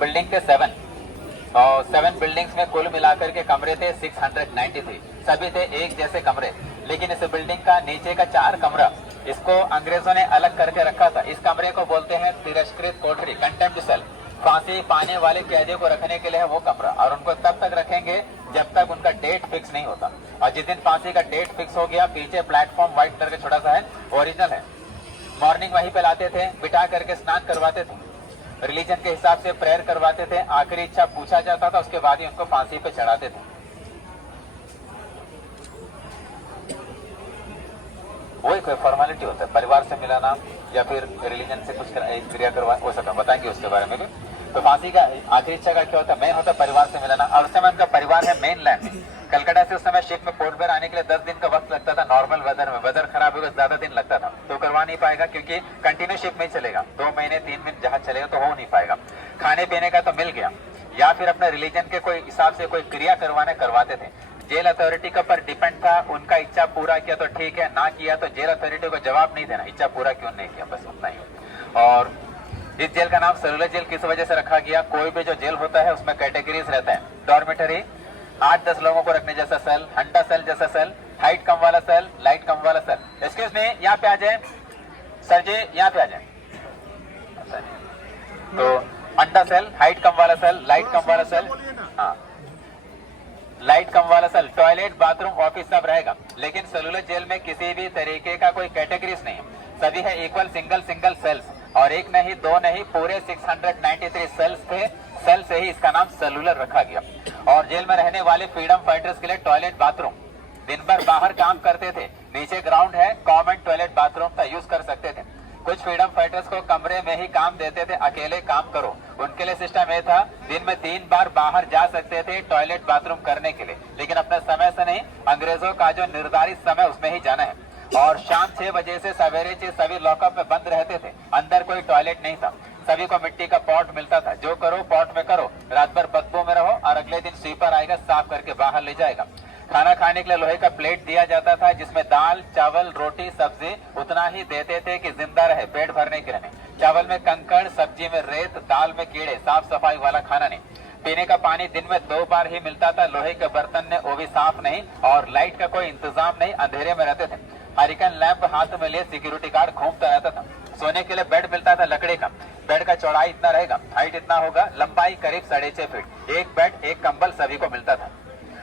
Building के 7 और 7 buildings में कुल मिलाकर के कमरे थे 693, सभी थे एक जैसे कमरे। लेकिन इस बिल्डिंग का नीचे का 4 कमरा इसको अंग्रेजों ने अलग करके रखा था। इस कमरे को बोलते हैं तिरस्कृत कोठरी, कंटेम्प्ट सेल। फांसी पाने वाले कैदियों को रखने के लिए है वो कमरा, और उनको तब तक रखेंगे जब तक उनका डेट फिक्स नहीं होता। और जिस दिन फांसी का डेट फिक्स हो गया, पीछे प्लेटफॉर्म व्हाइट कलर का छोटा सा है, ओरिजिनल है। मॉर्निंग वहीं पे लाते थे, बिठा करके स्नान करवाते थे, रिलीजन के हिसाब से प्रेयर करवाते थे, आखिरी इच्छा पूछा जाता था, उसके बाद ही उनको फांसी पे चढ़ाते थे। वही कोई फॉर्मेलिटी होता है, परिवार से मिलाना या फिर रिलीजन से कुछ क्रिया करवा, हो सकता बताएंगे उसके बारे में भी। तो फांसी का आखिरी इच्छा का क्या होता है? मेन होता है परिवार से मिलाना। और उस समय उनका परिवार है मेन लैंड में। कलकत्ता से उस समय शिप में पोर्ट ब्लेयर आने के लिए 10 दिन का वक्त लगता था। नॉर्मल वेदर में, वेदर खराब होगा ज्यादा दिन लगता था, तो करवा नहीं पाएगा क्योंकि कंटिन्यू शिप नहीं चलेगा। 2 महीने 3 महीने जहाज चलेगा तो हो नहीं पाएगा। खाने पीने का तो मिल गया, या फिर अपने रिलीजन के कोई हिसाब से कोई क्रिया करवाते थे। जेल अथॉरिटी के ऊपर डिपेंड था, उनका इच्छा पूरा किया तो ठीक है, ना किया तो जेल अथॉरिटी को जवाब नहीं देना, इच्छा पूरा क्यों नहीं किया, बस उतना ही। और इस जेल का नाम सेलुलर जेल किस वजह से रखा गया? कोई भी जो जेल होता है उसमें कैटेगरीज रहता है। डॉर्मेटरी 8-10 लोगों को रखने जैसा सेल, अंडा सेल जैसा सेल, हाइट कम वाला सेल, लाइट कम वाला सेल। एक्सक्यूज मी, यहाँ पे आ जाए सर जी, यहाँ पे आ जाए। तो अंडा सेल, हाइट कम वाला सेल, लाइट कम वाला सेल, हाँ लाइट कम वाला सेल, टॉयलेट, बाथरूम, ऑफिस सब रहेगा। लेकिन सेलुलर जेल में किसी भी तरीके का कोई कैटेगरीज नहीं है, सभी है इक्वल सिंगल सेल्स। और एक नहीं, 2 नहीं, पूरे 693 सेल्स थे। सेल से ही इसका नाम सेलुलर रखा गया। और जेल में रहने वाले फ्रीडम फाइटर्स के लिए टॉयलेट, बाथरूम, दिन भर बाहर काम करते थे, नीचे ग्राउंड है, कॉमन टॉयलेट बाथरूम का यूज कर सकते थे। कुछ फ्रीडम फाइटर्स को कमरे में ही काम देते थे, अकेले काम करो। उनके लिए सिस्टम ये था, दिन में 3 बार बाहर जा सकते थे टॉयलेट बाथरूम करने के लिए, लेकिन अपने समय से नहीं, अंग्रेजों का जो निर्धारित समय उसमें ही जाना है। और शाम 6 बजे से सवेरे 6 सभी लॉकअप में बंद रहते थे, अंदर कोई टॉयलेट नहीं था। सभी को मिट्टी का पॉट मिलता था, जो करो पॉट में करो, रात भर बदबू में रहो, और अगले दिन स्वीपर आएगा, साफ करके बाहर ले जाएगा। खाना खाने के लिए लोहे का प्लेट दिया जाता था, जिसमें दाल, चावल, रोटी, सब्जी उतना ही देते थे कि जिंदा रहे, पेट भरने के लिए। चावल में कंकड़, सब्जी में रेत, दाल में कीड़े, साफ सफाई वाला खाना नहीं। पीने का पानी दिन में 2 बार ही मिलता था, लोहे के बर्तन ने, वो भी साफ नहीं। और लाइट का कोई इंतजाम नहीं, अंधेरे में रहते थे। हरिकन लैंप हाथ में लिए सिक्योरिटी गार्ड घूमता रहता था। सोने के लिए बेड मिलता था लकड़ी का, बेड का चौड़ाई इतना रहेगा, हाइट इतना होगा, लंबाई करीब 6.5 फीट। एक बेड, एक कंबल सभी को मिलता था।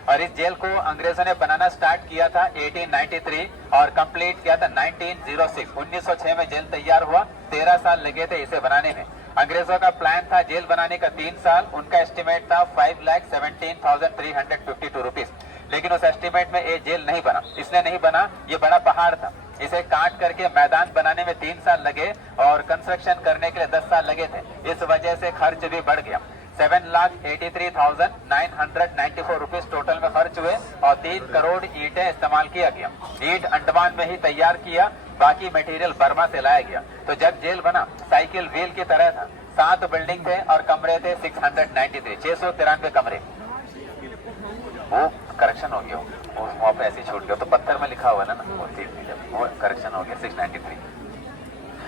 और इस जेल को अंग्रेजों ने बनाना स्टार्ट किया था 1893 और कंप्लीट किया था 1906। 1906 में जेल तैयार हुआ, 13 साल लगे थे इसे बनाने में। अंग्रेजों का प्लान था जेल बनाने का 3 साल, उनका एस्टिमेट था 5,17,352 रुपीज। लेकिन उस एस्टिमेट में ये जेल नहीं बना। इसलिए नहीं बना, ये बड़ा पहाड़ था, इसे काट करके मैदान बनाने में 3 साल लगे और कंस्ट्रक्शन करने के लिए 10 साल लगे थे। इस वजह से खर्च भी बढ़ गया। 7,83,994 रुपीज टोटल में खर्च हुए और 3 करोड़ ईंटें इस्तेमाल किया गया। ईंट अंडमान में ही तैयार किया, बाकी मटेरियल बर्मा से लाया गया। तो जब जेल बना साइकिल व्हील की तरह था। 7 बिल्डिंग थे और कमरे थे 693 कमरे। वो करेक्शन हो गया, वहाँ पे ऐसे छूट गया, तो पत्थर में लिखा हुआ है ना, वो करेक्शन हो गया 693।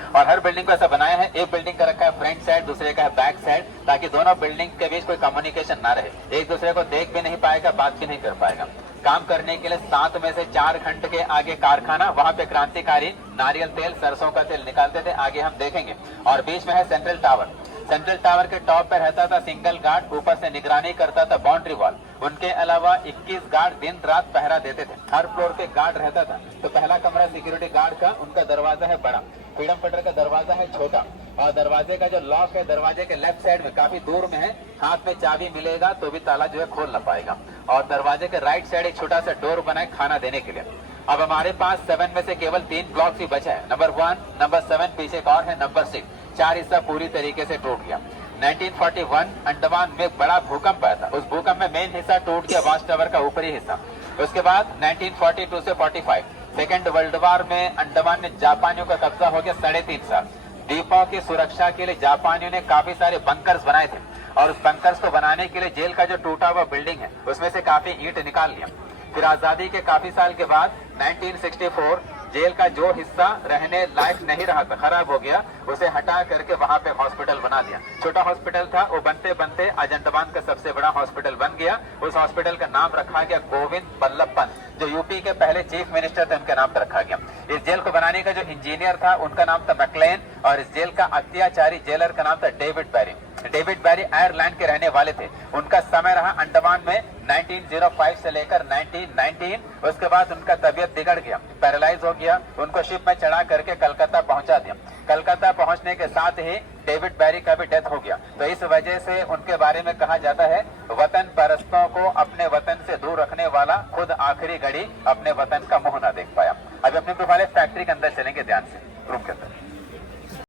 और हर बिल्डिंग को ऐसा बनाया है, एक बिल्डिंग का रखा है फ्रंट साइड, दूसरे का है बैक साइड, ताकि दोनों बिल्डिंग के बीच कोई कम्युनिकेशन ना रहे, एक दूसरे को देख भी नहीं पाएगा, बात भी नहीं कर पाएगा। काम करने के लिए 7 में से 4 घंटे के आगे कारखाना, वहाँ पे क्रांतिकारी नारियल तेल, सरसों का तेल निकालते थे, आगे हम देखेंगे। और बीच में है सेंट्रल टावर। सेंट्रल टावर के टॉप पे रहता था सिंगल गार्ड, ऊपर से निगरानी करता था बाउंड्री वॉल। उनके अलावा 21 गार्ड दिन रात पहरा देते थे, हर फ्लोर पे गार्ड रहता था। तो पहला कमरा सिक्योरिटी गार्ड का, उनका दरवाजा है बड़ा, फ्रीडम फाइटर का दरवाजा है छोटा, और दरवाजे का जो लॉक है दरवाजे के लेफ्ट साइड में काफी दूर में है, हाथ में चाबी मिलेगा तो भी ताला जो है खोल ना पाएगा। और दरवाजे के राइट साइड एक छोटा सा डोर बना है खाना देने के लिए। अब हमारे पास 7 में से केवल 3 ब्लॉक ही बचा है, नंबर 1, नंबर 7, पीछे एक और है नंबर 6। 4 हिस्सा पूरी तरीके से टूट गया। 1941 अंडमान में बड़ा भूकंप आया था, उस भूकंप में मेन हिस्सा टूट गया, वाच टावर का ऊपरी हिस्सा। उसके बाद 1942 से 45 सेकेंड वर्ल्ड वॉर में अंडमान में जापानियों का कब्जा हो गया 3.5 साल। द्वीपों की सुरक्षा के लिए जापानियों ने काफी सारे बंकर्स बनाए थे, और उस बंकर्स को बनाने के लिए जेल का जो टूटा हुआ बिल्डिंग है उसमें से काफी ईंट निकाल लिया। फिर आजादी के काफी साल के बाद 1964 जेल का जो हिस्सा रहने लायक नहीं रहा था, खराब हो गया, उसे हटा करके वहां पे हॉस्पिटल बना दिया। छोटा हॉस्पिटल था, वो बनते बनते आज अंडमान का सबसे बड़ा हॉस्पिटल बन गया। उस हॉस्पिटल का नाम रखा गया गोविंद बल्लभ पंत, जो यूपी के पहले चीफ मिनिस्टर थे, उनके नाम पर रखा गया। इस जेल को बनाने का जो इंजीनियर था उनका नाम था मैकलेन, और इस जेल का अत्याचारी जेलर का नाम था डेविड बैरी। डेविड बैरी आयरलैंड के रहने वाले थे। उनका समय रहा अंडमान में 1905 से लेकर 1919। उसके बाद उनका तबीयत बिगड़ गया, पैरालाइज हो गया, उनको शिप में चढ़ा करके कलकत्ता पहुंचा दिया। कलकत्ता पहुंचने के साथ ही डेविड बैरी का भी डेथ हो गया। तो इस वजह से उनके बारे में कहा जाता है, वतन परस्तों को अपने वतन से दूर रखने वाला खुद आखिरी घड़ी अपने वतन का मुंह ना देख पाया। अभी अपने वाले फैक्ट्री के अंदर चलेंगे ध्यान से, रूम के अंदर।